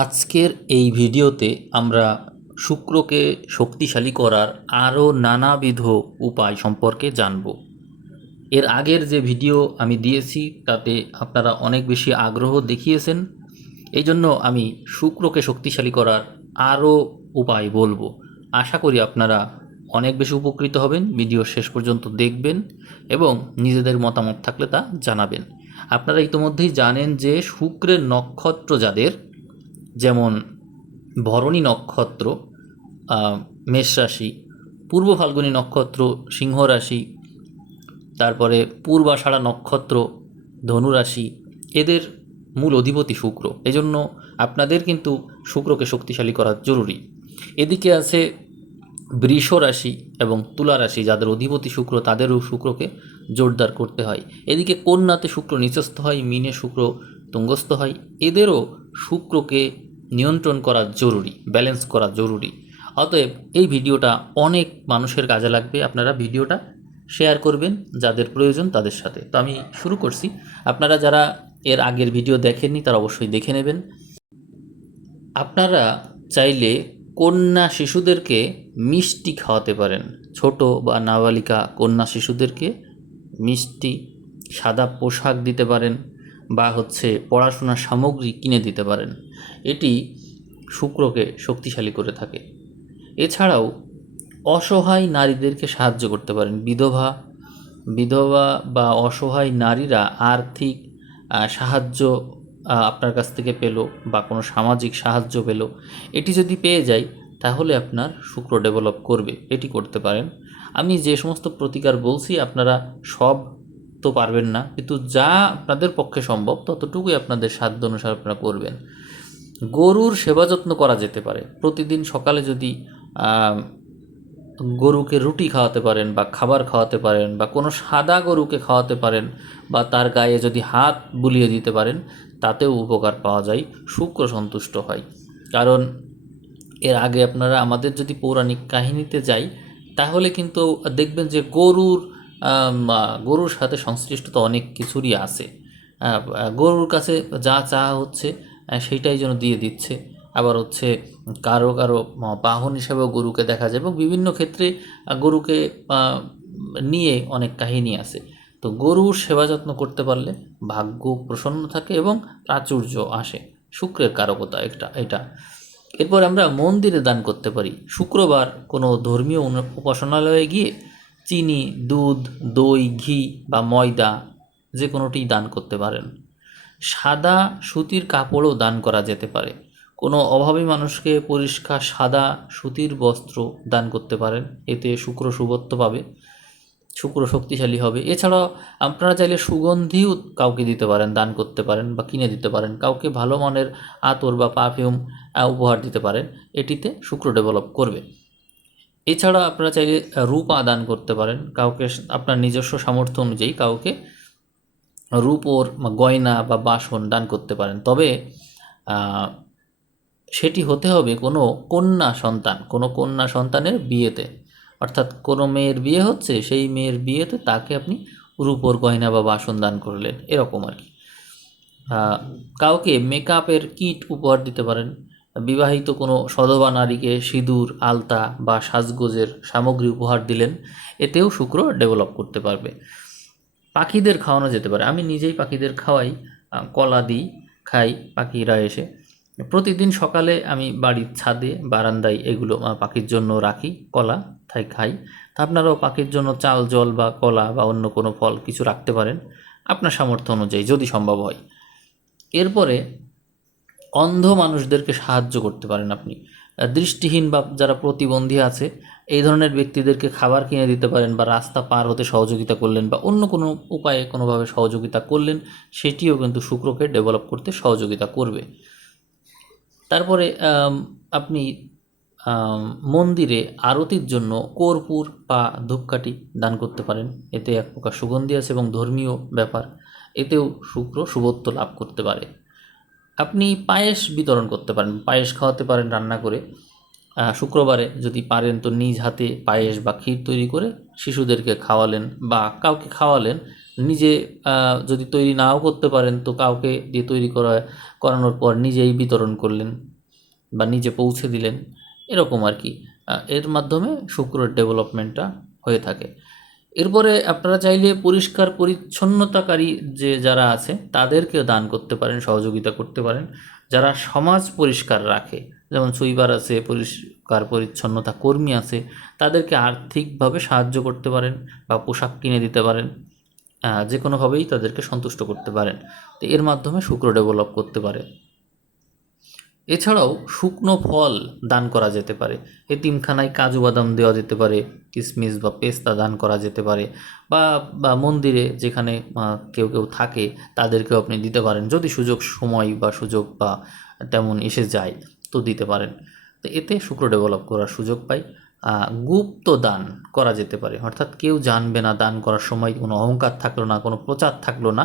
আজকের এই ভিডিওতে আমরা শুক্রকে শক্তিশালী করার আরও নানাবিধ উপায় সম্পর্কে জানব। এর আগের যে ভিডিও আমি দিয়েছি তাতে আপনারা অনেক বেশি আগ্রহ দেখিয়েছেন, এই জন্য আমি শুক্রকে শক্তিশালী করার আরও উপায় বলবো। আশা করি আপনারা অনেক বেশি উপকৃত হবেন। ভিডিও শেষ পর্যন্ত দেখবেন এবং নিজেদের মতামত থাকলে তা জানাবেন। আপনারা ইতিমধ্যেই জানেন যে শুক্রের নক্ষত্র যাদের, যেমন ভরণী নক্ষত্র মেষ রাশি, পূর্ব ফাল্গুনী নক্ষত্র সিংহ রাশি, তারপরে পূর্বাষাঢ়া নক্ষত্র ধনু রাশি, এদের মূল অধিপতি শুক্র। এজন্য আপনাদের কিন্তু শুক্রকে শক্তিশালী করা জরুরি। এদিকে আছে বৃষ রাশি এবং তুলা রাশি, যাদের অধিপতি শুক্র, তাদেরও শুক্রকে জোরদার করতে হয়। এদিকে কন্যাতে শুক্র নিচস্থ হয়, মীনে শুক্র তুঙ্গস্থ হয়, এদেরও শুক্রকে নিয়ন্ত্রণ করা জরুরি, ব্যালেন্স করা জরুরি। অতএব এই ভিডিওটা অনেক মানুষের কাজে লাগবে। আপনারা ভিডিওটা শেয়ার করবেন যাদের প্রয়োজন তাদের সাথে। তো আমি শুরু করছি। আপনারা যারা এর আগের ভিডিও দেখেননি তারা অবশ্যই দেখে নেবেন। আপনারা চাইলে কন্যা শিশুদেরকে মিষ্টি খাওয়াতে পারেন। ছোট বা নাবালিকা কন্যা শিশুদেরকে মিষ্টি, সাদা পোশাক দিতে পারেন, বা পড়াশোনার সামগ্রী কিনে দিতে পারেন। এটি শুক্রকে শক্তিশালী করে থাকে। এছাড়াও অসহায় নারীদেরকে সাহায্য করতে পারেন। বিধবা বিধবা বা অসহায় নারীরা আর্থিক সাহায্য আপনার কাছ থেকে পেল, বা কোনো সামাজিক সাহায্য পেল, এটি যদি পেয়ে যায় তাহলে আপনার শুক্র ডেভেলপ করবে। এটি করতে পারেন। আমি যে সমস্ত প্রতিকার বলছি আপনারা সব তো পারবেন না, কিন্তু যা আপনাদের পক্ষে সম্ভব ততটুকুই আপনাদের সাধ্য অনুসারে আপনারা করবেন। গরুর সেবা যত্ন করা যেতে পারে। প্রতিদিন সকালে যদি গরুকে রুটি খাওয়াতে পারেন বা খাবার খাওয়াতে পারেন, বা কোনো সাদা গরুকে খাওয়াতে পারেন, বা তার গায়ে যদি হাত বুলিয়ে দিতে পারেন, তাতেও উপকার পাওয়া যায়, শুক্র সন্তুষ্ট হয়। কারণ এর আগে আপনারা আমাদের যদি পৌরাণিক কাহিনীতে যাই তাহলে কিন্তু দেখবেন যে গরুর সাথে সংশ্লিষ্টতা অনেক কিছুরই আছে। গরুর কাছে যা চাওয়া হচ্ছে সেইটাই যেন দিয়ে দিচ্ছে। আবার কারো কারো বাহন হিসাবেও গরুকে দেখা যায়, এবং বিভিন্ন ক্ষেত্রে গরুকে নিয়ে অনেক কাহিনী আছে। তো গরুর সেবা যত্ন করতে পারলে ভাগ্য প্রসন্ন থাকে এবং প্রাচুর্য আসে। শুক্রের কারকতা এটা। এরপর আমরা মন্দিরে দান করতে পারি। শুক্রবার কোনো ধর্মীয় উপাসনালয়ে গিয়ে চিনি, দুধ, দই, ঘি বা ময়দা যে কোনোটি দান করতে পারেন। সাদা সুতির কাপড়ও দান করা যেতে পারে। কোনো অভাবী মানুষকে পরিষ্কার সাদা সুতির বস্ত্র দান করতে পারেন। এতে শুক্র শুভত্ব পাবে, শুক্র শক্তিশালী হবে। এছাড়াও আপনারা চাইলে সুগন্ধিও কাউকে দিতে পারেন, দান করতে পারেন বা কিনে দিতে পারেন। কাউকে ভালো মানের আতর বা পারফিউম উপহার দিতে পারেন। এটিতে শুক্র ডেভেলপ করবে। এছাড়া আপনারা চাইলে রূপা দান করতে পারেন। কাউকে আপনার নিজস্ব সামর্থ্য অনুযায়ী কাউকে রূপোর গয়না বা বাসন দান করতে পারেন। তবে সেটি হতে হবে কোনো কন্যা সন্তানের বিয়েতে। অর্থাৎ কোনো মেয়ের বিয়ে হচ্ছে, সেই মেয়ের বিয়েতে তাকে আপনি রূপোর গয়না বা বাসন দান করলেন, এরকম আর কি। কাউকে মেকআপের কিট উপহার দিতে পারেন। বিবাহিত কোনো সধবা নারীকে সিঁদুর, আলতা বা সাজগোজের সামগ্রী উপহার দিলেন, এতেও শুক্র ডেভেলপ করতে পারবে। পাখিদের খাওয়ানো যেতে পারে। আমি নিজেই পাখিদের খাওয়াই, কলা দিই, খাই, পাখিরা এসে। প্রতিদিন সকালে আমি বাড়ির ছাদে, বারান্দায় এগুলো পাখির জন্য রাখি, কলা তাই খাই। তা আপনারাও পাখির জন্য চাল, জল বা কলা বা অন্য কোনো ফল কিছু রাখতে পারেন আপনার সামর্থ্য অনুযায়ী, যদি সম্ভব হয়। এরপরে অন্ধ মানুষদেরকে সাহায্য করতে পারেন আপনি। দৃষ্টিহীন বা যারা প্রতিবন্ধী আছে, এই ধরনের ব্যক্তিদেরকে খাবার কিনে দিতে পারেন, বা রাস্তা পার হতে সহযোগিতা করলেন, বা অন্য কোনো উপায়ে কোনোভাবে সহযোগিতা করলেন, সেটিও কিন্তু শুক্রকে ডেভেলপ করতে সহযোগিতা করবে। তারপরে আপনি মন্দিরে আরতির জন্য কর্পূর বা ধূপকাঠি দান করতে পারেন। এতে এক প্রকার সুগন্ধি আছে এবং ধর্মীয় ব্যাপার, এতেও শুক্র শুভত্ব লাভ করতে পারে। আপনি পায়েস বিতরণ করতে পারেন, পায়েস খাওয়াতে পারেন রান্না করে। শুক্রবারে যদি পারেন তো নিজ হাতে পায়েস বা ক্ষীর তৈরি করে শিশুদেরকে খাওয়ালেন বা কাউকে খাওয়ালেন। নিজে যদি তৈরি নাও করতে পারেন তো কাউকে দিয়ে তৈরি করানোর পর নিজেই বিতরণ করলেন বা নিজে পৌঁছে দিলেন, এরকম আর কি। এর মাধ্যমে শুক্রের ডেভেলপমেন্টটা হয়ে থাকে। এরপরে আপনারা চাইলে পরিষ্কার পরিচ্ছন্নতাকারী যারা আছে তাদেরকেও দান করতে পারেন, সহযোগিতা করতে পারেন। যারা সমাজ পরিষ্কার রাখে, যেমন সুইপার আছে, পরিষ্কার পরিচ্ছন্নতা কর্মী আছে, তাদেরকে আর্থিকভাবে সাহায্য করতে পারেন বা পোশাক কিনে দিতে পারেন। যে কোনোভাবেই তাদেরকে সন্তুষ্ট করতে পারেন। তো এর মাধ্যমে শুক্র ডেভেলপ করতে পারে। এছাড়াও শুকনো ফল দান করা যেতে পারে। এতিমখানায় কাজু বাদাম দেওয়া যেতে পারে, কিশমিশ বা পেস্তা দান করা যেতে পারে, বা মন্দিরে যেখানে কেউ কেউ থাকে তাদেরকেও আপনি দিতে পারেন, যদি সময় বা সুযোগ বা তেমন এসে যায় তো দিতে পারেন। তো এতে শুক্র ডেভেলপ করার সুযোগ পাই। গুপ্ত দান করা যেতে পারে, অর্থাৎ কেউ জানবে না, দান করার সময় কোনো অহংকার থাকলো না, কোনো প্রচার থাকলো না,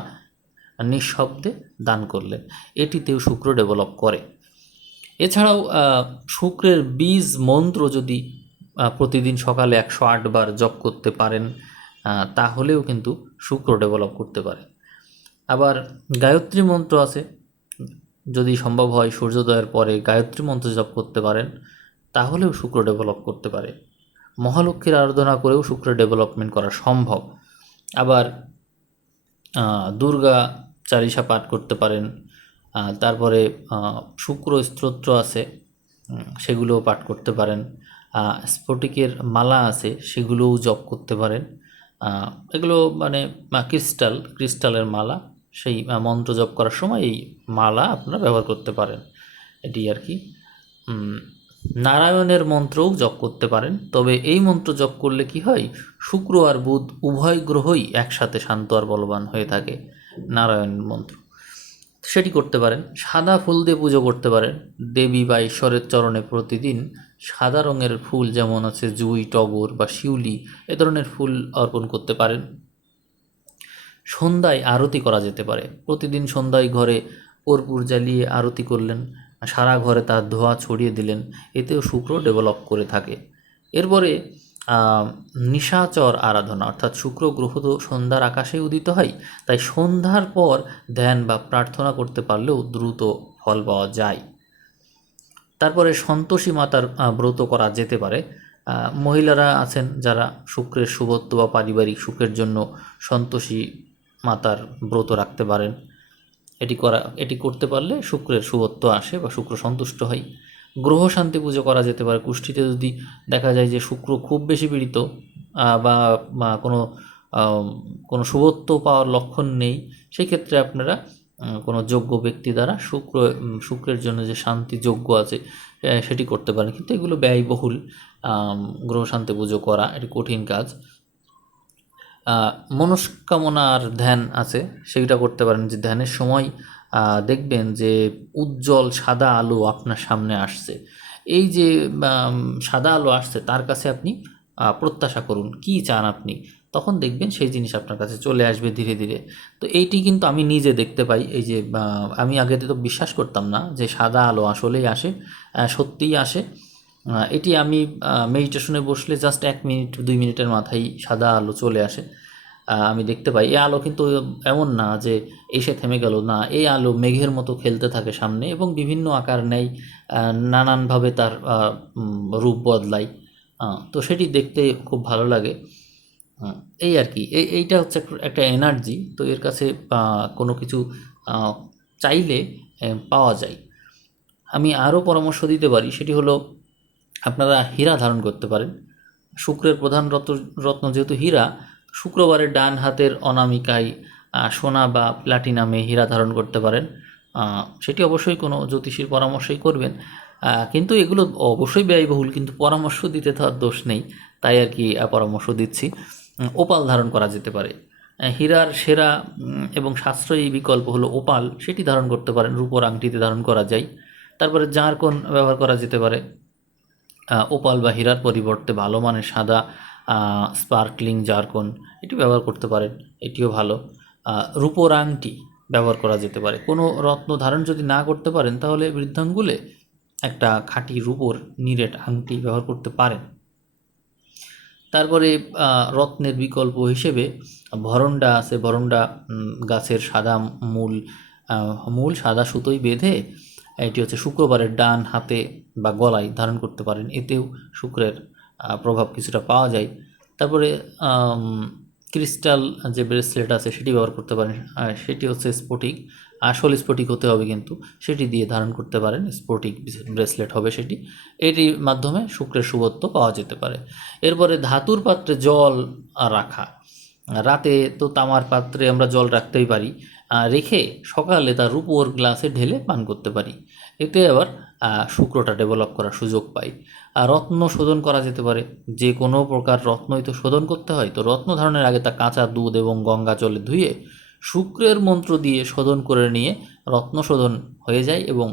নিঃশব্দে দান করলে এটিতেও শুক্র ডেভেলপ করে। এছাড়াও শুক্রের বীজ মন্ত্র যদি প্রতিদিন সকালে 108 বার জপ করতে পারেন, তাহলেও কিন্তু শুক্র ডেভেলপ করতে পারে। আবার গায়ত্রী মন্ত্র আছে, যদি সম্ভব হয় সূর্যোদয়ের পরে গায়ত্রী মন্ত্র জপ করতে পারেন, তাহলেও শুক্র ডেভেলপ করতে পারে। মহালক্ষ্মীর আরাধনা করেও শুক্রের ডেভেলপমেন্ট করা সম্ভব। আবার দুর্গা চালিসা পাঠ করতে পারেন। তারপরে শুক্র স্তোত্র আছে, সেগুলোও পাঠ করতে পারেন। স্ফটিকের মালা আছে, সেগুলোও জপ করতে পারেন। এগুলো মানে ক্রিস্টালের মালা, সেই মন্ত্র জপ করার সময় এই মালা আপনারা ব্যবহার করতে পারেন, এটি আর কি। নারায়ণের মন্ত্রও জপ করতে পারেন, তবে এই মন্ত্র জপ করলে কি হয়, শুক্র আর বুধ উভয় গ্রহই একসাথে শান্ত আর বলবান হয়ে থাকে। নারায়ণ মন্ত্র সেটি করতে পারেন। সাদা ফুল দিয়ে পুজো করতে পারেন দেবী বা ঈশ্বরের চরণে। প্রতিদিন সাদা রঙের ফুল, যেমন আছে জুঁই, টগর বা শিউলি, এ ধরনের ফুল অর্পণ করতে পারেন। সন্ধ্যায় আরতি করা যেতে পারে। প্রতিদিন সন্ধ্যায় ঘরে কর্পূর জ্বালিয়ে আরতি করলেন, সারা ঘরে তার ধোঁয়া ছড়িয়ে দিলেন, এতেও শুক্র ডেভেলপ করে থাকে। এরপরে নিশাচর আরাধনা, অর্থাৎ শুক্র গ্রহ তো সন্ধ্যার আকাশে উদিত হয়, তাই সন্ধ্যার পর ধ্যান বা প্রার্থনা করতে পারলেও দ্রুত ফল পাওয়া যায়। তারপরে সন্তোষী মাতার ব্রত করা যেতে পারে। মহিলারা আছেন যারা শুক্রের শুভত্ব বা পারিবারিক সুখের জন্য সন্তোষী মাতার ব্রত রাখতে পারেন। এটি করতে পারলে শুক্রের শুভত্ব আসে বা শুক্র সন্তুষ্ট হয়। গ্রহ শান্তি পুজো করা যেতে পারে। কুষ্ঠিতে যদি দেখা যায় যে শুক্র খুব বেশি পীড়িত বা কোনো শুভত্ব পাওয়ার লক্ষণ নেই, সেই ক্ষেত্রে আপনারা কোনো যোগ্য ব্যক্তি দ্বারা শুক্রের জন্য যে শান্তি যজ্ঞ আছে সেটি করতে পারেন, কিন্তু এগুলো ব্যয়বহুল। গ্রহ শান্তি পুজো করা এটি কঠিন কাজ। মনস্কামনার ধ্যান আছে, সেইটা করতে পারেন। যে ধ্যানের সময় দেখবেন যে উজ্জ্বল সাদা আলো আপনার সামনে আসছে, এই যে সাদা আলো আসছে তার কাছে আপনি প্রত্যাশা করুন কী চান আপনি, তখন দেখবেন সেই জিনিস আপনার কাছে চলে আসবে ধীরে ধীরে। তো এইটি কিন্তু আমি নিজে দেখতে পাই। এই যে আমি আগে তো বিশ্বাস করতাম না যে সাদা আলো আসলেই আসে, সত্যিই আসে। এটি আমি মেডিটেশনে বসলে জাস্ট 1 মিনিট 2 মিনিটের মাথায় সাদা আলো চলে আসে, আমি দেখতে পাই। এই আলো কিন্তু এমন না যে এসে থেমে গেল, না, এই আলো মেঘের মতো খেলতে থাকে সামনে এবং বিভিন্ন আকার নেয়, নানানভাবে তার রূপ বদলায়। তো সেটি দেখতে খুব ভালো লাগে। এই আর কি, এইটা হচ্ছে একটা এনার্জি। তো এর কাছে কোনো কিছু চাইলে পাওয়া যায়। আমি আরও পরামর্শ দিতে পারি, সেটি হলো আপনারা হীরা ধারণ করতে পারেন। শুক্রের প্রধান রত্ন যেহেতু হীরা, শুক্রবারের ডান হাতের অনামিকায় সোনা বা প্লাটিনামে হীরা ধারণ করতে পারেন। সেটি অবশ্যই কোনো জ্যোতিষীর পরামর্শই করবেন, কিন্তু এগুলো অবশ্যই ব্যয়বহুল, কিন্তু পরামর্শ দিতে তো আর দোষ নেই, তাই আর কি পরামর্শ দিচ্ছি। ওপাল ধারণ করা যেতে পারে। হীরার সেরা এবং সাশ্রয়ী বিকল্প হলো ওপাল, সেটি ধারণ করতে পারেন, রূপোর আংটিতে ধারণ করা যায়। তারপরে জারকন ব্যবহার করা যেতে পারে। ওপাল বা হীরার পরিবর্তে ভালো মানের সাদা স্পার্কলিং জারকন এটি ব্যবহার করতে পারেন, এটিও ভালো। রূপোর আংটি ব্যবহার করা যেতে পারে। কোনো রত্ন ধারণ যদি না করতে পারেন তাহলে বৃদ্ধাঙ্গুলে একটা খাঁটি রূপোর নিরেট আংটি ব্যবহার করতে পারেন। তারপরে রত্নের বিকল্প হিসেবে ভরণ্ডা আছে। ভরণ্ডা গাছের সাদা মূল সাদা সুতোয় বেঁধে এটি হচ্ছে শুক্রবারের ডান হাতে বা গলায় ধারণ করতে পারেন, এতেও শুক্রের প্রভাব কিছুটা পাওয়া যায়। তারপরে ক্রিস্টাল যে ব্রেসলেট আছে সেটি ব্যবহার করতে পারেন, সেটি হচ্ছে স্ফটিক, আসল স্ফটিক হতে হবে কিন্তু, সেটি দিয়ে ধারণ করতে পারেন, স্ফটিক ব্রেসলেট হবে সেটি। এটির মাধ্যমে শুক্রের শুভত্ব পাওয়া যেতে পারে। এরপরে ধাতুর পাত্রে জল রাখা। রাতে তো তামার পাত্রে আমরা জল রাখতেই পারি, রেখে সকালে তা রূপোর গ্লাসে ঢেলে পান করতে পারি, এতে আবার শুক্রটা ডেভেলপ করার সুযোগ পাই। রত্ন শোধন করা যেতে পারে। যে কোনো প্রকার রত্নই তো শোধন করতে হয়, তো রত্ন ধারণের আগে তা কাঁচা দুধ এবং গঙ্গা জলে ধুয়ে শুক্রের মন্ত্র দিয়ে শোধন করে নিয়ে রত্ন শোধন হয়ে যায়, এবং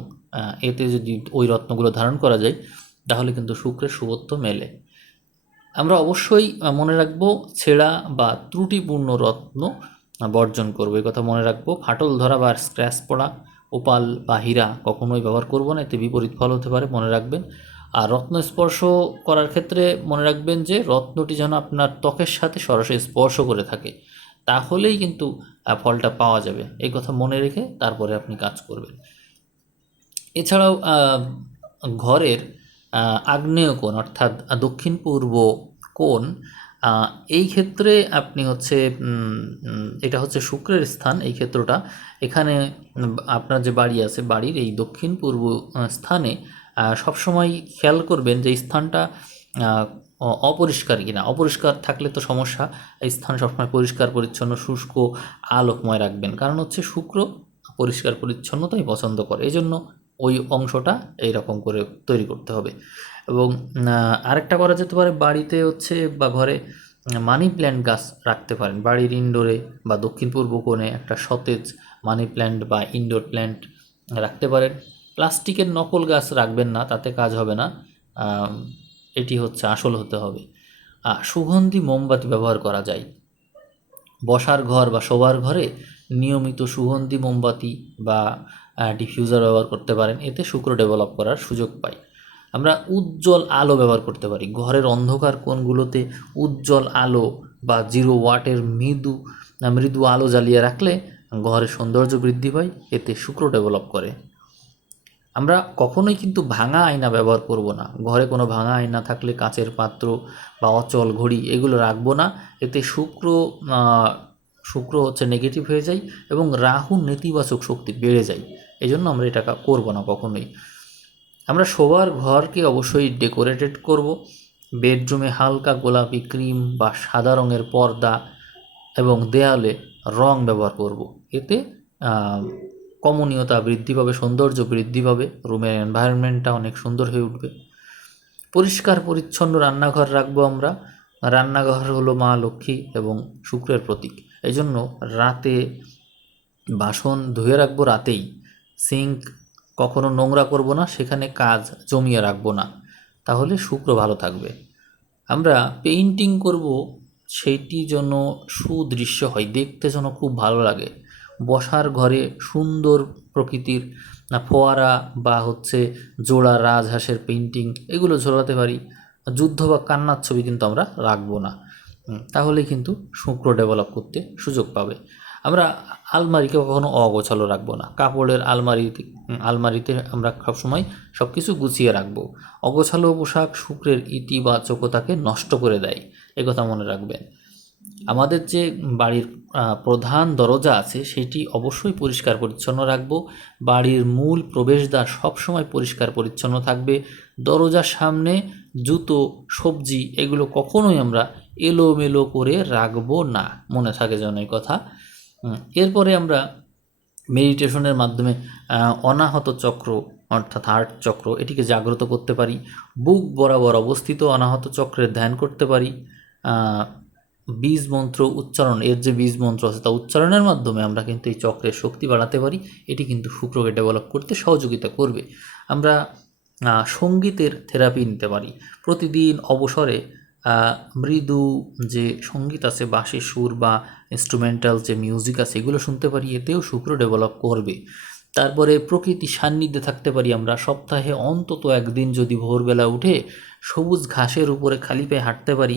এতে যদি ওই রত্নগুলো ধারণ করা যায় তাহলে কিন্তু শুক্রের শুভত্ব মেলে। আমরা অবশ্যই মনে রাখব ছেঁড়া বা ত্রুটিপূর্ণ রত্ন বর্জন করব, এই কথা মনে রাখবো। ফাটল ধরা বা স্ক্র্যাচ পড়া ওপাল বা হীরা কখনোই ব্যবহার করব না, এতে বিপরীত ফল হতে পারে, মনে রাখবেন। আর রত্ন স্পর্শ করার ক্ষেত্রে মনে রাখবেন যে রত্নটি যেন আপনার ত্বকের সাথে সরাসরি স্পর্শ করে থাকে, তাহলেই কিন্তু ফলটা পাওয়া যাবে, এই কথা মনে রেখে তারপরে আপনি কাজ করবেন। এছাড়াও ঘরের আগ্নেয় কোণ অর্থাৎ দক্ষিণ পূর্ব কোণ, এই ক্ষেত্রে আপনি হচ্ছে এটা হচ্ছে শুক্রের স্থান, এই ক্ষেত্রটা এখানে আপনার যে বাড়ি আছে বাড়ির এই দক্ষিণ পূর্ব স্থানে সবসময় খেয়াল করবেন যে স্থানটা অপরিষ্কার কিনা। অপরিষ্কার থাকলে তো সমস্যা, এই স্থান সবসময় পরিষ্কার পরিচ্ছন্ন শুষ্ক আলোকময় রাখবেন, কারণ হচ্ছে শুক্র পরিষ্কার পরিচ্ছন্নতাই পছন্দ করে, এই জন্য ওই অংশটা এইরকম করে তৈরি করতে হবে। এবং আরেকটা করা যেতে পারে, বাড়িতে হচ্ছে বা ঘরে মানি প্ল্যান্ট গাছ রাখতে পারেন। বাড়ির ইনডোরে বা দক্ষিণ পূর্ব কোণে একটা সতেজ মানি প্ল্যান্ট বা ইনডোর প্ল্যান্ট রাখতে পারেন। প্লাস্টিকের নকল গাছ রাখবেন না, তাতে কাজ হবে না, এটি হচ্ছে আসল হতে হবে। সুগন্ধি মোমবাতি ব্যবহার করা যায়। বসার ঘর বা শোবার ঘরে নিয়মিত সুগন্ধি মোমবাতি বা ডিফিউজার ব্যবহার করতে পারেন, এতে শুক্র ডেভেলপ করার সুযোগ পাই। আমরা উজ্জ্বল আলো ব্যবহার করতে পারি। ঘরের অন্ধকার কোণগুলোতে উজ্জ্বল আলো বা 0 ওয়াটের মৃদু আলো জ্বালিয়ে রাখলে ঘরের সৌন্দর্য বৃদ্ধি পায়, এতে শুক্র ডেভেলপ করে। আমরা কখনোই কিন্তু ভাঙা আয়না ব্যবহার করব না। ঘরে কোনো ভাঙা আয়না থাকলে কাচের পাত্র বা অচল ঘড়ি এগুলো রাখবো না, এতে শুক্র হচ্ছে নেগেটিভ হয়ে যায় এবং রাহু নেতিবাচক শক্তি বেড়ে যায়, এই জন্য আমরা এটা করব না কখনোই। আমরা শোবার ঘরকে অবশ্যই ডেকোরেটেড করব। বেডরুমে হালকা গোলাপি, ক্রিম বা সাদা রঙের পর্দা এবং দেয়ালে রং ব্যবহার করব, এতে কমনীয়তা বৃদ্ধি পাবে, সৌন্দর্য বৃদ্ধি পাবে, রুমের এনভায়রনমেন্টটা অনেক সুন্দর হয়ে উঠবে। পরিষ্কার পরিচ্ছন্ন রান্নাঘর রাখবো আমরা। রান্নাঘর হলো মা লক্ষ্মী এবং শুক্রের প্রতীক, এই জন্য রাতে বাসন ধুয়ে রাখবো রাতেই। সিঙ্ক কখনো নোংরা করব না, সেখানে কাজ জমিয়ে রাখবো না, তাহলে শুক্র ভালো থাকবে। আমরা পেইন্টিং করব, সেইটি যেন সুদৃশ্য হয়, দেখতে যেন খুব ভালো লাগে। বসার ঘরে সুন্দর প্রকৃতির ফোয়ারা বা হচ্ছে জোড়া রাজহাঁসের পেইন্টিং এগুলো ঝোলাতে পারি। যুদ্ধ বা কান্নার ছবি কিন্তু আমরা রাখবো না, তাহলে কিন্তু শুক্র ডেভেলপ করতে সুযোগ পাবে। আমরা আলমারিকে কখনো অগোছালো রাখবো না। কাপড়ের আলমারিতে আমরা সবসময় সব কিছু গুছিয়ে রাখবো। অগোছালো পোশাক শুক্রের ইতিবাচকতাকে নষ্ট করে দেয়, একথা মনে রাখবেন। আমাদের যে বাড়ির প্রধান দরজা আছে সেটি অবশ্যই পরিষ্কার পরিচ্ছন্ন রাখবো। বাড়ির মূল প্রবেশদ্বার সবসময় পরিষ্কার পরিচ্ছন্ন থাকবে। দরজার সামনে জুতো, সবজি এগুলো কখনোই আমরা এলোমেলো করে রাখবো না, মনে থাকে যেন এই কথা। এরপরে আমরা মেডিটেশনের মাধ্যমে অনাহত চক্র অর্থাৎ হার্ট চক্র এটিকে জাগ্রত করতে পারি। বুক বরাবর অবস্থিত অনাহত চক্রের ধ্যান করতে পারি। বীজ মন্ত্র উচ্চারণ, এর যে বীজ মন্ত্র আছে তা উচ্চারণের মাধ্যমে আমরা কিন্তু এই চক্রের শক্তি বাড়াতে পারি, এটি কিন্তু শুক্রকে ডেভেলপ করতে সহযোগিতা করবে। আমরা সঙ্গীতের থেরাপি নিতে পারি। প্রতিদিন অবসরে মৃদু যে সঙ্গীত আছে, বাঁশির সুর বা ইনস্ট্রুমেন্টাল যে মিউজিক আছে এগুলো শুনতে পারি, এতেও শুক্র ডেভেলপ করবে। তারপরে প্রকৃতির সান্নিধ্যে থাকতে পারি আমরা। সপ্তাহে অন্তত একদিন যদি ভোরবেলা উঠে সবুজ ঘাসের উপরে খালি পায়ে হাঁটতে পারি,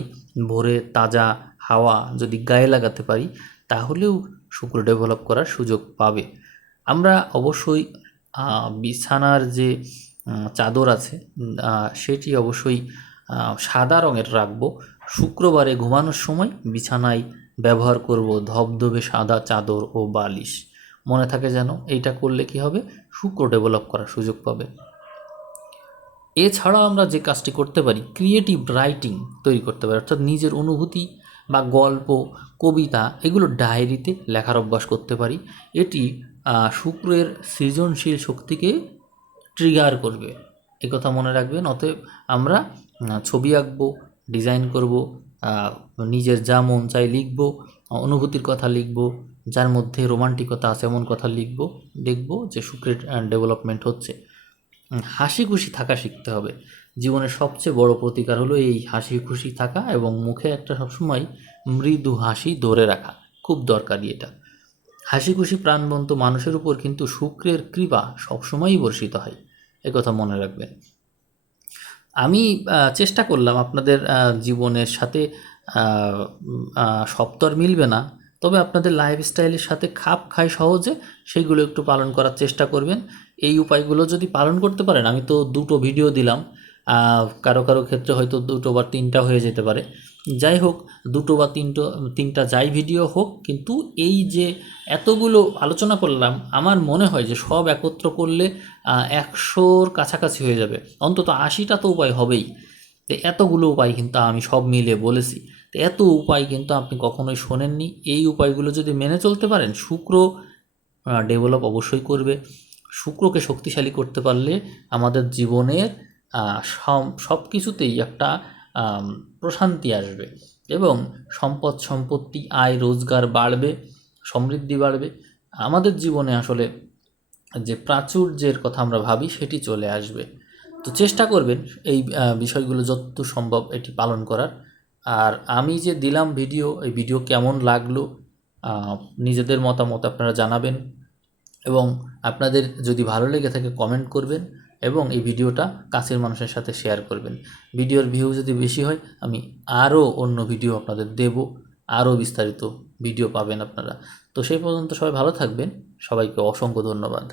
ভোরে তাজা হাওয়া যদি গায়ে লাগাতে পারি, তাহলেও শুক্র ডেভেলপ করার সুযোগ পাবে। আমরা অবশ্যই বিছানার যে চাদর আছে সেটি অবশ্যই সাদা রঙের রাখবো। শুক্রবারে ঘুমানোর সময় বিছানায় ব্যবহার করব ধবধবে সাদা চাদর ও বালিশ। মনে থাকে যেন, এইটা করলে কি হবে, শুক্র ডেভেলপ করার সুযোগ পাবে। এছাড়া আমরা যে কাজটি করতে পারি, ক্রিয়েটিভ রাইটিং তৈরি করতে পারি, অর্থাৎ নিজের অনুভূতি বা গল্প, কবিতা এগুলো ডায়েরিতে লেখার অভ্যাস করতে পারি। এটি শুক্রের সৃজনশীল শক্তিকে ট্রিগার করবে, কথা মনে রাখবেন। অতএব আমরা ছবি আঁকবো, ডিজাইন করব, নিজের যা মন চাই লিখব, অনুভূতির কথা লিখব, যার মধ্যে রোমান্টিকতা আছে এমন কথা লিখব। দেখব যে শুক্রের ডেভেলপমেন্ট হচ্ছে। হাসি খুশি থাকা শিখতে হবে। জীবনের সবচেয়ে বড় প্রতিকার হলো এই হাসি খুশি থাকা এবং মুখে একটা সবসময় মৃদু হাসি ধরে রাখা, খুব দরকারি এটা। হাসি খুশি প্রাণবন্ত মানুষের উপর কিন্তু শুক্রের কৃপা সবসময়ই বর্ষিত হয়, কথা মনে রাখবেন। আমি চেষ্টা করলাম আপনাদের জীবনের সাথে সব তো আর মিলবে না, তবে আপনাদের লাইফস্টাইলের সাথে খাপ খায় সহজে, সেইগুলো একটু পালন করার চেষ্টা করবেন। এই উপায়গুলো যদি পালন করতে পারেন, আমি তো 2টো ভিডিও দিলাম, কারো কারো ক্ষেত্রে হয়তো 2টো বা 3টা হয়ে যেতে পারে। যাই হোক, 2টো বা 3টা যাই ভিডিও হোক, কিন্তু এই যে এতগুলো আলোচনা করলাম, আমার মনে হয় যে সব একত্র করলে 100-র কাছাকাছি হয়ে যাবে, অন্তত 80টা তো উপায় হবেই। তো এতগুলো উপায় কিন্তু আমি সব মিলিয়ে বলেছি। তো এত উপায় কিন্তু আপনি কখনোই শোনেননি। এই উপায়গুলো যদি মেনে চলতে পারেন, শুক্র ডেভেলপ অবশ্যই করবে। শুক্রকে শক্তিশালী করতে পারলে আমাদের জীবনের সব কিছুতেই একটা প্রশান্তি আসবে এবং সম্পত্তি, আয় রোজগার বাড়বে, সমৃদ্ধি বাড়বে। আমাদের জীবনে আসলে যে প্রাচুর্যের কথা আমরা ভাবি সেটি চলে আসবে। তো চেষ্টা করবেন এই বিষয়গুলো যতদূর সম্ভব এটি পালন করার। আর আমি যে দিলাম ভিডিও, এই ভিডিও কেমন লাগলো নিজেদের মতামত আপনারা জানাবেন, এবং আপনাদের যদি ভালো লেগে থাকে কমেন্ট করবেন এবং এই ভিডিওটা কাছের মানুষের সাথে শেয়ার করবেন। ভিডিওর ভিউ যদি বেশি হয়, আমি আরও অন্য ভিডিও আপনাদের দেব, আরও বিস্তারিত ভিডিও পাবেন আপনারা। তো সেই পর্যন্ত সবাই ভালো থাকবেন। সবাইকে অসংখ্য ধন্যবাদ।